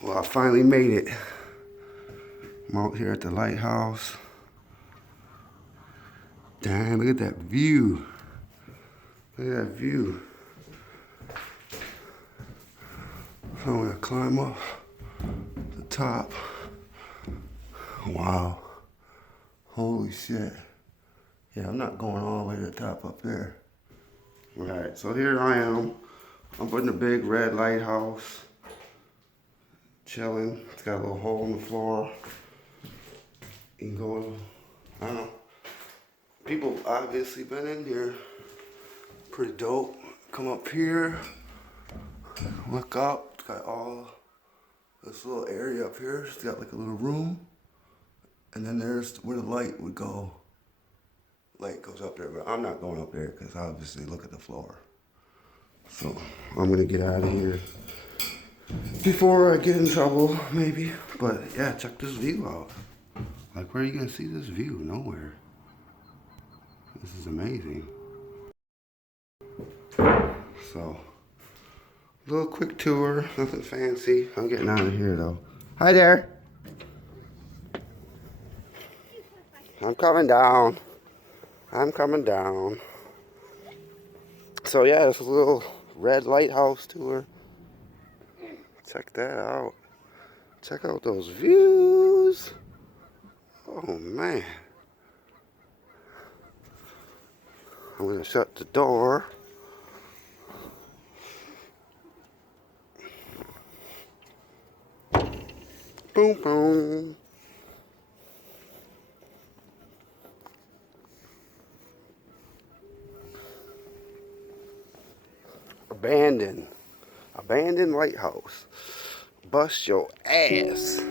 Well, I finally made it. I'm out here at the lighthouse. Damn, look at that view. Look at that view. So I'm gonna climb up the top. Wow. Holy shit. Yeah, I'm not going all the way to the top up there. Alright, so here I am. I'm in the Big Red Lighthouse. Chilling. It's got a little hole in the floor. You can go, I don't know. People obviously been in here. Pretty dope. Come up here. Look up. It's got all this little area up here. It's got like a little room. And then there's where the light would go. Light goes up there, but I'm not going up there because obviously look at the floor. So I'm gonna get out of here before I get in trouble, maybe. But yeah, check this view out. Like, where are you gonna see this view? Nowhere. This is amazing. So, a little quick tour, nothing fancy. I'm getting out of here though. Hi there. I'm coming down. I'm coming down. So yeah, this is a little red lighthouse tour. Check that out. Check out those views. Oh man. I'm gonna shut the door. Boom, boom. Abandoned lighthouse. Bust your ass.